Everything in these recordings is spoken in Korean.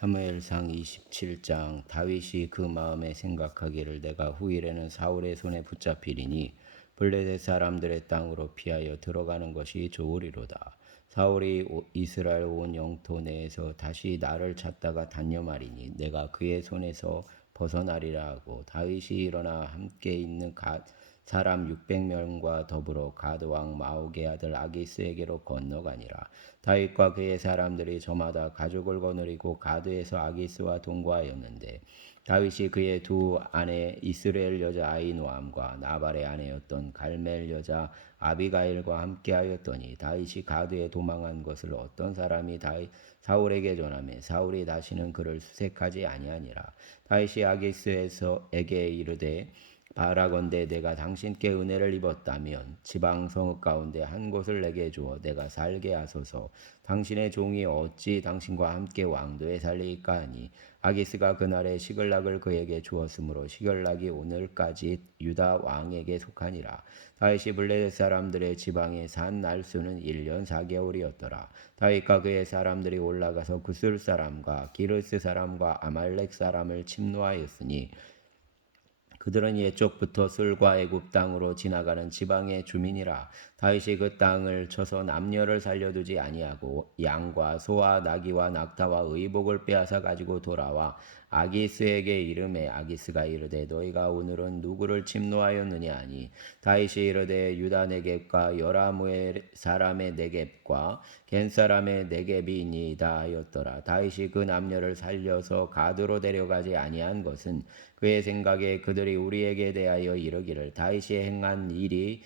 사무엘상 27장. 다윗이 그 마음에 생각하기를 내가 후일에는 사울의 손에 붙잡히리니 블레셋 사람들의 땅으로 피하여 들어가는 것이 좋으리로다. 사울이 이스라엘 온 영토 내에서 다시 나를 찾다가 단념하리니 내가 그의 손에서 벗어나리라 하고, 다윗이 일어나 함께 있는 사람 600명과 더불어 가드 왕 마옥의 아들 아기스에게로 건너가니라. 다윗과 그의 사람들이 저마다 가죽을 거느리고 가드에서 아기스와 동거하였는데, 다윗이 그의 두 아내 이스라엘 여자 아히노암과 나발의 아내였던 갈멜 여자 아비가일과 함께하였더니, 다윗이 가드에 도망한 것을 어떤 사람이 사울에게 전하매 사울이 다시는 그를 수색하지 아니하니라. 다윗이 아기스에게 이르되, 바라건대 내가 당신께 은혜를 입었다면 지방 성읍 가운데 한 곳을 내게 주어 내가 살게 하소서. 당신의 종이 어찌 당신과 함께 왕도에 살리이까 하니, 아기스가 그날에 시글락을 그에게 주었으므로 시글락이 오늘까지 유다 왕에게 속하니라. 다윗이 블레셋 사람들의 지방에 산 날수는 1년 4개월이었더라. 다윗과 그의 사람들이 올라가서 구슬 사람과 기르스 사람과 아말렉 사람을 침노하였으니, 그들은 옛적부터 술과 애굽 땅으로 지나가는 지방의 주민이라. 다윗이 그 땅을 쳐서 남녀를 살려두지 아니하고 양과 소와 나귀와 낙타와 의복을 빼앗아 가지고 돌아와 아기스에게 이르매, 아기스가 이르되 너희가 오늘은 누구를 침노하였느냐 하니, 다윗이 이르되 유다 네겝과 여라무엘 사람의 네겝과 겐 사람의 네겝이니이다 하였더라. 다윗이 그 남녀를 살려서 가드로 데려가지 아니한 것은 그의 생각에 그들이 우리에게 대하여 이르기를 다윗이 행한 일이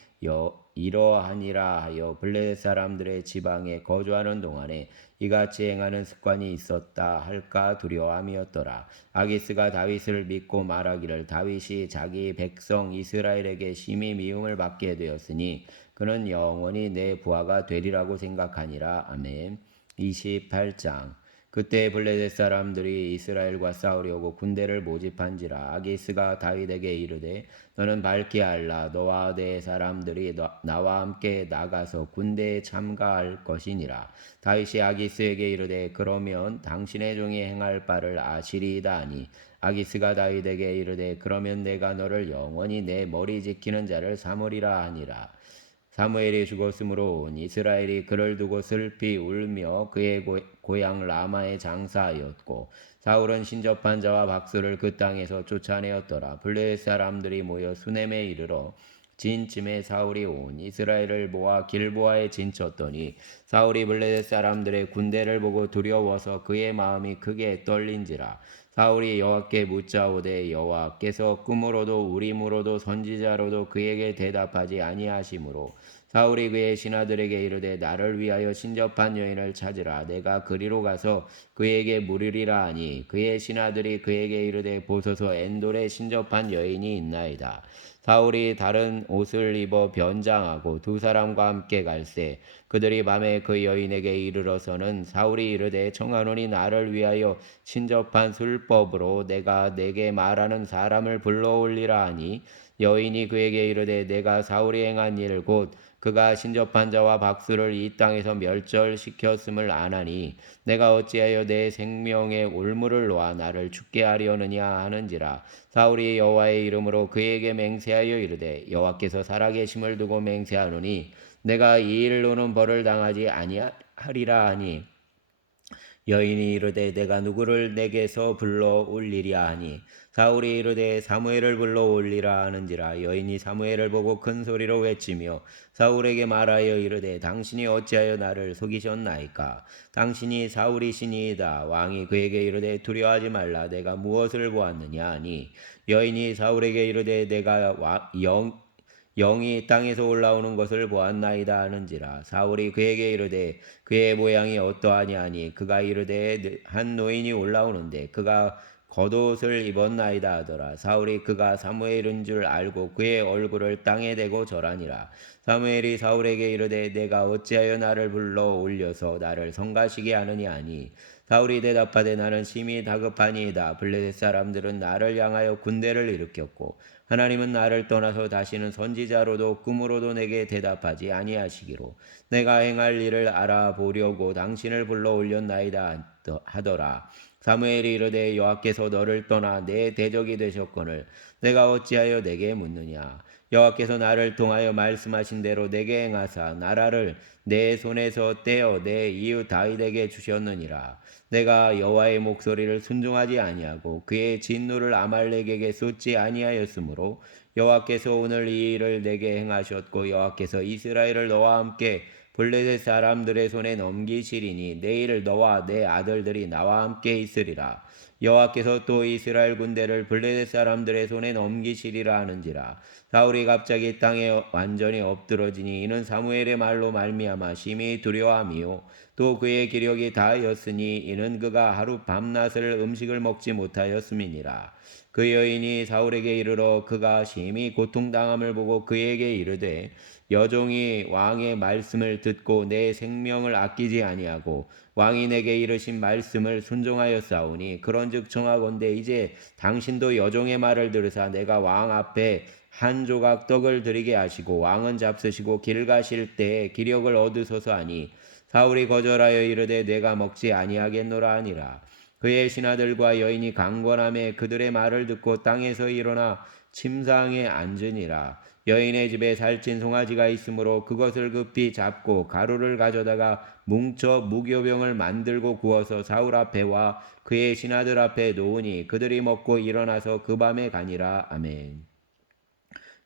이러하니라 하여 블레셋 사람들의 지방에 거주하는 동안에 이같이 행하는 습관이 있었다 할까 두려움이었더라. 아기스가 다윗을 믿고 말하기를 다윗이 자기 백성 이스라엘에게 심히 미움을 받게 되었으니 그는 영원히 내 부하가 되리라고 생각하니라. 아멘. 28장. 그때 블레셋 사람들이 이스라엘과 싸우려고 군대를 모집한지라. 아기스가 다윗에게 이르되 너는 밝히 알라. 너와 내 사람들이 나와 함께 나가서 군대에 참가할 것이니라. 다윗이 아기스에게 이르되 그러면 당신의 종이 행할 바를 아시리이다 하니, 아기스가 다윗에게 이르되 그러면 내가 너를 영원히 내 머리 지키는 자를 삼으리라 하니라. 사무엘이 죽었으므로 온 이스라엘이 그를 두고 슬피 울며 그의 고향 라마에 장사하였고, 사울은 신접한 자와 박수를 그 땅에서 쫓아내었더라. 블레셋 사람들이 모여 수넴에 이르러 진쯤에 사울이 온 이스라엘을 모아 길보아에 진쳤더니, 사울이 블레셋 사람들의 군대를 보고 두려워서 그의 마음이 크게 떨린지라. 사울이 여호와께 묻자오되 여호와께서 꿈으로도 우림으로도 선지자로도 그에게 대답하지 아니하시므로, 사울이 그의 신하들에게 이르되 나를 위하여 신접한 여인을 찾으라. 내가 그리로 가서 그에게 물으리라 하니, 그의 신하들이 그에게 이르되 보소서, 엔돌에 신접한 여인이 있나이다. 사울이 다른 옷을 입어 변장하고 두 사람과 함께 갈새 그들이 밤에 그 여인에게 이르러서는 사울이 이르되 청하노니 나를 위하여 신접한 술법으로 내가 내게 말하는 사람을 불러올리라 하니, 여인이 그에게 이르되 내가 사울이 행한 일 곧 그가 신접한 자와 박수를 이 땅에서 멸절시켰음을 아나니 내가 어찌하여 내 생명의 올무를 놓아 나를 죽게 하려느냐 하는지라. 사울이 여호와의 이름으로 그에게 맹세하여 이르되 여호와께서 살아계심을 두고 맹세하노니 내가 이 일로는 벌을 당하지 아니하리라 하니, 여인이 이르되 내가 누구를 내게서 불러 올리랴 하니, 사울이 이르되 사무엘을 불러 올리라 하는지라. 여인이 사무엘을 보고 큰 소리로 외치며 사울에게 말하여 이르되 당신이 어찌하여 나를 속이셨나이까? 당신이 사울이시니이다. 왕이 그에게 이르되 두려워하지 말라. 내가 무엇을 보았느냐 하니, 여인이 사울에게 이르되 내가 영이 땅에서 올라오는 것을 보았나이다 하는지라. 사울이 그에게 이르되 그의 모양이 어떠하냐 하니, 그가 이르되 한 노인이 올라오는데 그가 겉옷을 입었나이다 하더라. 사울이 그가 사무엘인 줄 알고 그의 얼굴을 땅에 대고 절하니라. 사무엘이 사울에게 이르되 내가 어찌하여 나를 불러 올려서 나를 성가시게 하느냐 하니, 사울이 대답하되 나는 심히 다급하니이다. 블레셋 사람들은 나를 향하여 군대를 일으켰고 하나님은 나를 떠나서 다시는 선지자로도 꿈으로도 내게 대답하지 아니하시기로 내가 행할 일을 알아보려고 당신을 불러 올렸나이다 하더라. 사무엘이 이르되 여호와께서 너를 떠나 내 대적이 되셨거늘 내가 어찌하여 내게 묻느냐. 여호와께서 나를 통하여 말씀하신 대로 내게 행하사 나라를 내 손에서 떼어 내 이웃 다윗에게 주셨느니라. 내가 여호와의 목소리를 순종하지 아니하고 그의 진노를 아말렉에게 쏟지 아니하였으므로 여호와께서 오늘 이 일을 내게 행하셨고 여호와께서 이스라엘을 너와 함께 블레셋 사람들의 손에 넘기시리니 내일 너와 내 아들들이 나와 함께 있으리라. 여호와께서 또 이스라엘 군대를 블레셋 사람들의 손에 넘기시리라 하는지라. 사울이 갑자기 땅에 완전히 엎드러지니 이는 사무엘의 말로 말미암아 심히 두려워함이요 또 그의 기력이 다하였으니 이는 그가 하루 밤낮을 음식을 먹지 못하였음이니라. 그 여인이 사울에게 이르러 그가 심히 고통당함을 보고 그에게 이르되 여종이 왕의 말씀을 듣고 내 생명을 아끼지 아니하고 왕이 내게 이르신 말씀을 순종하였사오니 그런즉 청하건대 이제 당신도 여종의 말을 들으사 내가 왕 앞에 한 조각 떡을 드리게 하시고 왕은 잡수시고 길 가실 때에 기력을 얻으소서 하니 사울이 거절하여 이르되 내가 먹지 아니하겠노라 하니라. 그의 신하들과 여인이 강권함에 그들의 말을 듣고 땅에서 일어나 침상에 앉으니라. 여인의 집에 살찐 송아지가 있으므로 그것을 급히 잡고 가루를 가져다가 뭉쳐 무교병을 만들고 구워서 사울 앞에 와 그의 신하들 앞에 놓으니 그들이 먹고 일어나서 그 밤에 가니라. 아멘.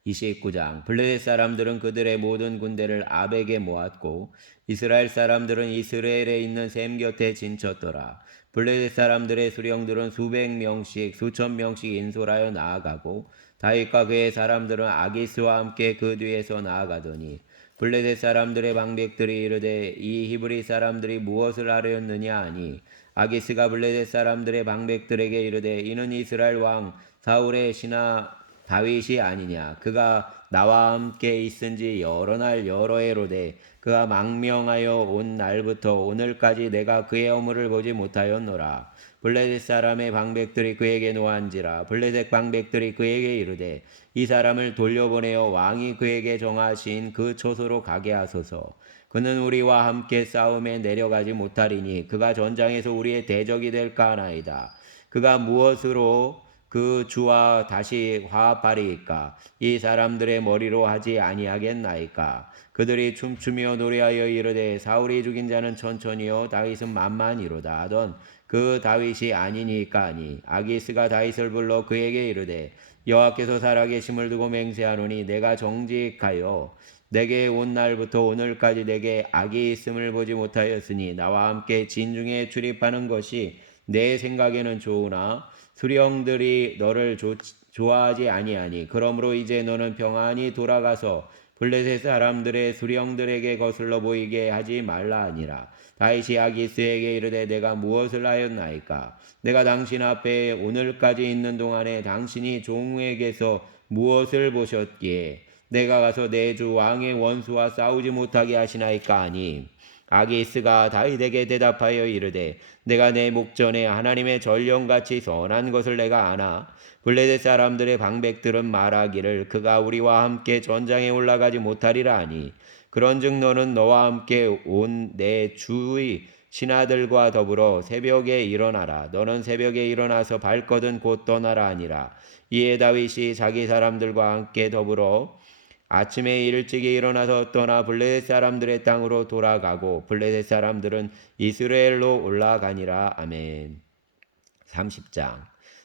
29장 블레셋 사람들은 그들의 모든 군대를 아벡에 모았고 이스라엘 사람들은 이스라엘에 있는 셈 곁에 진쳤더라. 블레셋 사람들의 수령들은 수백 명씩 수천 명씩 인솔하여 나아가고 다윗과 그의 사람들은 아기스와 함께 그 뒤에서 나아가더니 블레셋 사람들의 방백들이 이르되 이 히브리 사람들이 무엇을 하려느냐 하니 아기스가 블레셋 사람들의 방백들에게 이르되 이는 이스라엘 왕 사울의 신하 다윗이 아니냐. 그가 나와 함께 있은지 여러 날 여러 해로되 그가 망명하여 온 날부터 오늘까지 내가 그의 허물을 보지 못하였노라. 블레셋 사람의 방백들이 그에게 노한지라. 블레셋 방백들이 그에게 이르되 이 사람을 돌려보내어 왕이 그에게 정하신 그 초소로 가게 하소서. 그는 우리와 함께 싸움에 내려가지 못하리니 그가 전장에서 우리의 대적이 될까 하나이다. 그가 무엇으로 그 주와 다시 화합하리이까? 이 사람들의 머리로 하지 아니하겠나이까? 그들이 춤추며 노래하여 이르되 사울이 죽인 자는 천천히요 다윗은 만만히로다 하던 그 다윗이 아니니까 하니 아기스가 다윗을 불러 그에게 이르되 여호와께서 살아계심을 두고 맹세하노니 내가 정직하여 내게 온 날부터 오늘까지 내게 악이 있음을 보지 못하였으니 나와 함께 진중에 출입하는 것이 내 생각에는 좋으나 수령들이 너를 좋아하지 아니하니 그러므로 이제 너는 평안히 돌아가서 블레셋 사람들의 수령들에게 거슬러 보이게 하지 말라 하니라. 다윗이 아기스에게 이르되 내가 무엇을 하였나이까? 내가 당신 앞에 오늘까지 있는 동안에 당신이 종에게서 무엇을 보셨기에 내가 가서 내 주 왕의 원수와 싸우지 못하게 하시나이까 하니 아기스가 다윗에게 대답하여 이르되 내가 내 목전에 하나님의 전령같이 선한 것을 내가 아나 블레셋 사람들의 방백들은 말하기를 그가 우리와 함께 전장에 올라가지 못하리라 하니 그런즉 너는 너와 함께 온 내 주의 신하들과 더불어 새벽에 일어나라. 너는 새벽에 일어나서 발거든 곧 떠나라 하니라. 이에 다윗이 자기 사람들과 함께 더불어 아침에 일찍이 일어나서 떠나 블레셋 사람들의 땅으로 돌아가고 블레셋 사람들은 이스라엘로 올라가니라. 아멘. 30장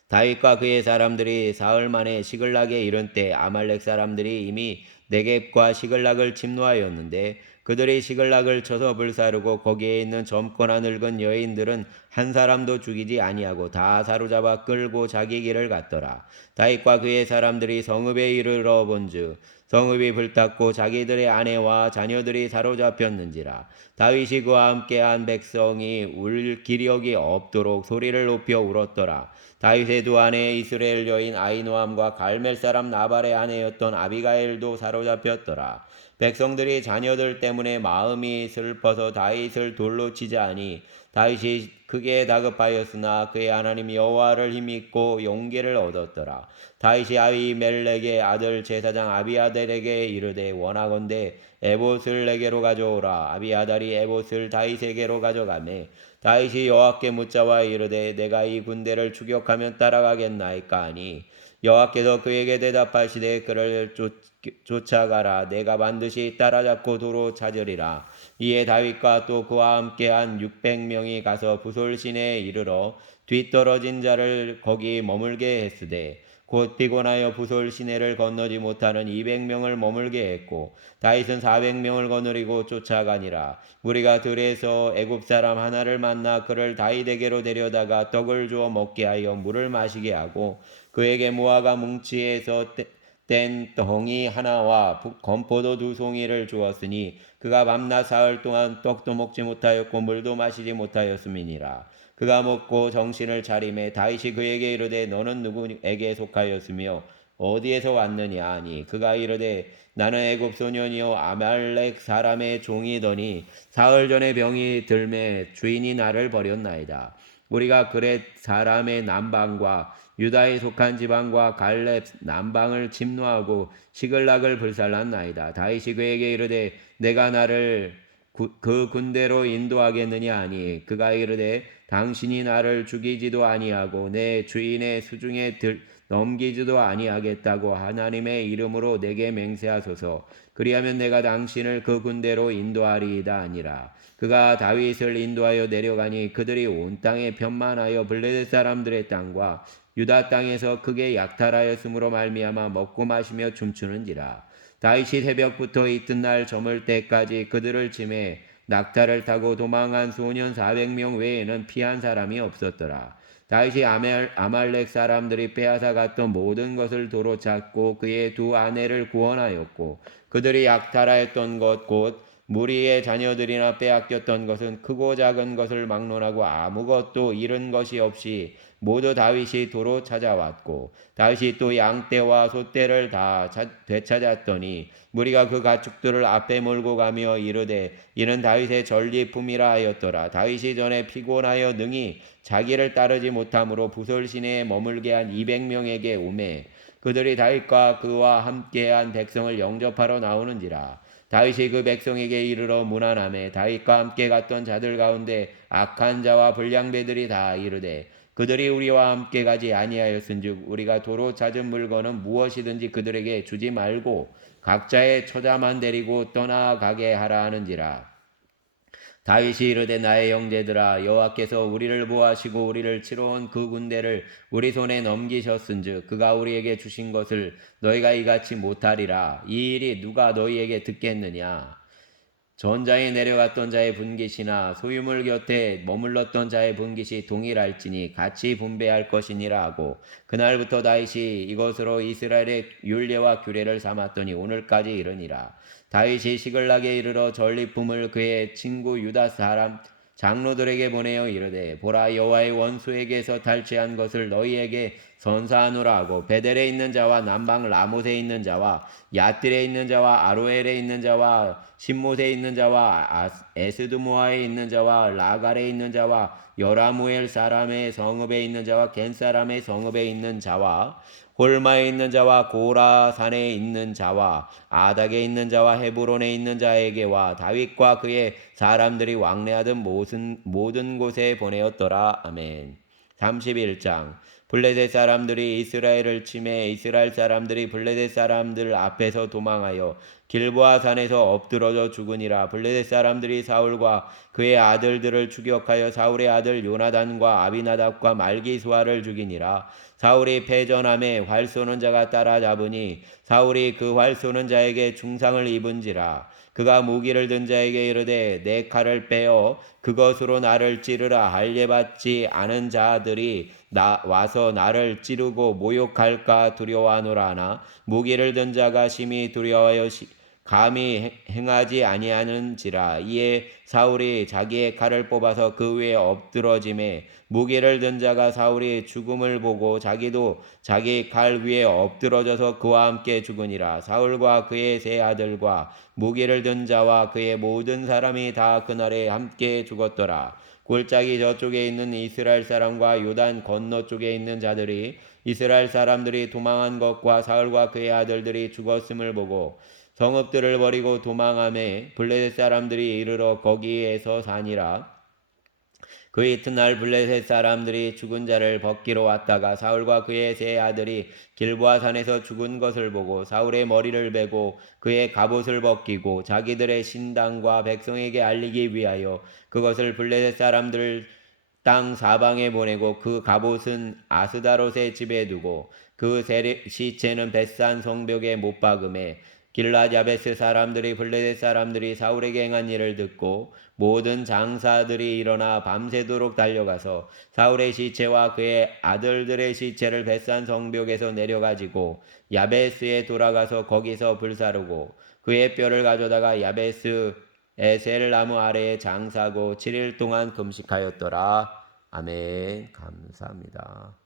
다윗과 그의 사람들이 사흘 만에 시글락에 이른 때 아말렉 사람들이 이미 네겝과 시글락을 침노하였는데 그들이 시글락을 쳐서 불사르고 거기에 있는 젊거나 늙은 여인들은 한 사람도 죽이지 아니하고 다 사로잡아 끌고 자기 길을 갔더라. 다윗과 그의 사람들이 성읍에 이르러 본즉 성읍이 불탔고 자기들의 아내와 자녀들이 사로잡혔는지라. 다윗이 그와 함께한 백성이 울 기력이 없도록 소리를 높여 울었더라. 다윗의 두 아내 이스라엘 여인 아히노함과 갈멜 사람 나발의 아내였던 아비가일도 사로잡혔더라. 백성들이 자녀들 때문에 마음이 슬퍼서 다윗을 돌로 치자 하니 다윗이 크게 다급하였으나 그의 하나님 여호와를 힘입고 용기를 얻었더라. 다윗이 아비멜렉의 아들 제사장 아비아달에게 이르되 원하건대 에봇을 내게로 가져오라. 아비아달이 에봇을 다윗에게로 가져가매 다윗이 여호와께 묻자와 이르되 내가 이 군대를 추격하면 따라가겠나이까 하니 여호와께서 그에게 대답하시되 그를 쫓아가라. 내가 반드시 따라잡고 도로 찾으리라. 이에 다윗과 또 그와 함께한 600명이 가서 부솔시내에 이르러 뒤떨어진 자를 거기 머물게 했으되 곧 피곤하여 부솔 시내를 건너지 못하는 200명을 머물게 했고 다윗은 400명을 거느리고 쫓아가니라. 우리가 들에서 애굽 사람 하나를 만나 그를 다윗에게로 데려다가 떡을 주어 먹게 하여 물을 마시게 하고 그에게 무화과 뭉치에서 뗀 덩이 하나와 건포도 2송이를 주었으니 그가 밤낮 사흘 동안 떡도 먹지 못하였고 물도 마시지 못하였음이니라. 그가 먹고 정신을 차림에 다윗이 그에게 이르되 너는 누구에게 속하였으며 어디에서 왔느냐 하니 그가 이르되 나는 애굽 소년이요 아말렉 사람의 종이더니 사흘 전에 병이 들매 주인이 나를 버렸나이다. 우리가 그렛 사람의 남방과 유다에 속한 지방과 갈렙 남방을 침노하고 시글락을 불살랐나이다. 다윗이 그에게 이르되 내가 나를 그 군대로 인도하겠느냐 하니 그가 이르되 당신이 나를 죽이지도 아니하고 내 주인의 수중에 넘기지도 아니하겠다고 하나님의 이름으로 내게 맹세하소서. 그리하면 내가 당신을 그 군대로 인도하리이다 아니라. 그가 다윗을 인도하여 내려가니 그들이 온 땅에 편만하여 블레셋 사람들의 땅과 유다 땅에서 크게 약탈하였으므로 말미암아 먹고 마시며 춤추는지라. 다윗이 새벽부터 이튿날 저물 때까지 그들을 치매 낙타를 타고 도망한 소년 400명 외에는 피한 사람이 없었더라. 다윗이 아말렉 사람들이 빼앗아 갔던 모든 것을 도로 찾고 그의 2 아내를 구원하였고 그들이 약탈하였던 것 곧 무리의 자녀들이나 빼앗겼던 것은 크고 작은 것을 막론하고 아무것도 잃은 것이 없이 모두 다윗이 도로 찾아왔고 다윗이 또 양떼와 소떼를 다 되찾았더니 무리가 그 가축들을 앞에 몰고 가며 이르되 이는 다윗의 전리품이라 하였더라. 다윗이 전에 피곤하여 능히 자기를 따르지 못함으로 부솔 시내에 머물게 한 200명에게 오매 그들이 다윗과 그와 함께한 백성을 영접하러 나오는지라. 다윗이 그 백성에게 이르러 문안하매 다윗과 함께 갔던 자들 가운데 악한 자와 불량배들이 다 이르되 그들이 우리와 함께 가지 아니하였은즉 우리가 도로 찾은 물건은 무엇이든지 그들에게 주지 말고 각자의 처자만 데리고 떠나가게 하라 하는지라. 다윗이 이르되 나의 형제들아 여호와께서 우리를 보하시고 우리를 치러 온 그 군대를 우리 손에 넘기셨은즉 그가 우리에게 주신 것을 너희가 이같이 못하리라. 이 일이 누가 너희에게 듣겠느냐. 전장에 내려갔던 자의 분깃이나 소유물 곁에 머물렀던 자의 분깃이 동일할지니 같이 분배할 것이니라 하고 그날부터 다윗이 이것으로 이스라엘의 율례와 규례를 삼았더니 오늘까지 이르니라. 다윗이 시글락에 이르러 전리품을 그의 친구 유다 사람 장로들에게 보내어 이르되 보라 여호와의 원수에게서 탈취한 것을 너희에게 선사하노라 하고 베델에 있는 자와 남방 라못에 있는 자와 야뜰에 있는 자와 아로엘에 있는 자와 신못에 있는 자와 에스드모아에 있는 자와 라갈에 있는 자와 여라무엘 사람의 성읍에 있는 자와 겐 사람의 성읍에 있는 자와 홀마에 있는 자와 고라산에 있는 자와 아닥에 있는 자와 헤브론에 있는 자에게와 다윗과 그의 사람들이 왕래하던 모든 곳에 보내었더라. 아멘. 31장 블레셋 사람들이 이스라엘을 치매 이스라엘 사람들이 블레셋 사람들 앞에서 도망하여 길보아 산에서 엎드러져 죽으니라. 블레셋 사람들이 사울과 그의 아들들을 추격하여 사울의 아들 요나단과 아비나답과 말기수아를 죽이니라. 사울이 패전함에 활 쏘는 자가 따라잡으니 사울이 그 활 쏘는 자에게 중상을 입은지라. 그가 무기를 든 자에게 이르되 내 칼을 빼어 그것으로 나를 찌르라. 할례받지 않은 자들이 와서 나를 찌르고 모욕할까 두려워하노라 하나 무기를 든 자가 심히 두려워하여 감히 행하지 아니하는지라. 이에 사울이 자기의 칼을 뽑아서 그 위에 엎드러짐에 무기를 든 자가 사울이 죽음을 보고 자기도 자기 칼 위에 엎드러져서 그와 함께 죽으니라. 사울과 그의 세 아들과 무기를 든 자와 그의 모든 사람이 다 그날에 함께 죽었더라. 골짜기 저쪽에 있는 이스라엘 사람과 요단 건너 쪽에 있는 자들이 이스라엘 사람들이 도망한 것과 사울과 그의 아들들이 죽었음을 보고 성읍들을 버리고 도망하매 블레셋 사람들이 이르러 거기에서 사니라. 그 이튿날 블레셋 사람들이 죽은 자를 벗기러 왔다가 사울과 그의 세 아들이 길보아 산에서 죽은 것을 보고 사울의 머리를 베고 그의 갑옷을 벗기고 자기들의 신당과 백성에게 알리기 위하여 그것을 블레셋 사람들 땅 사방에 보내고 그 갑옷은 아스다롯의 집에 두고 그 시체는 벳산 성벽에 못 박음에 길랏 야베스 사람들이 블레셋 사람들이 사울에게 행한 일을 듣고 모든 장사들이 일어나 밤새도록 달려가서 사울의 시체와 그의 아들들의 시체를 벳산 성벽에서 내려가지고 야베스에 돌아가서 거기서 불사르고 그의 뼈를 가져다가 야베스 에셀나무 아래에 장사고 7일 동안 금식하였더라. 아멘. 감사합니다.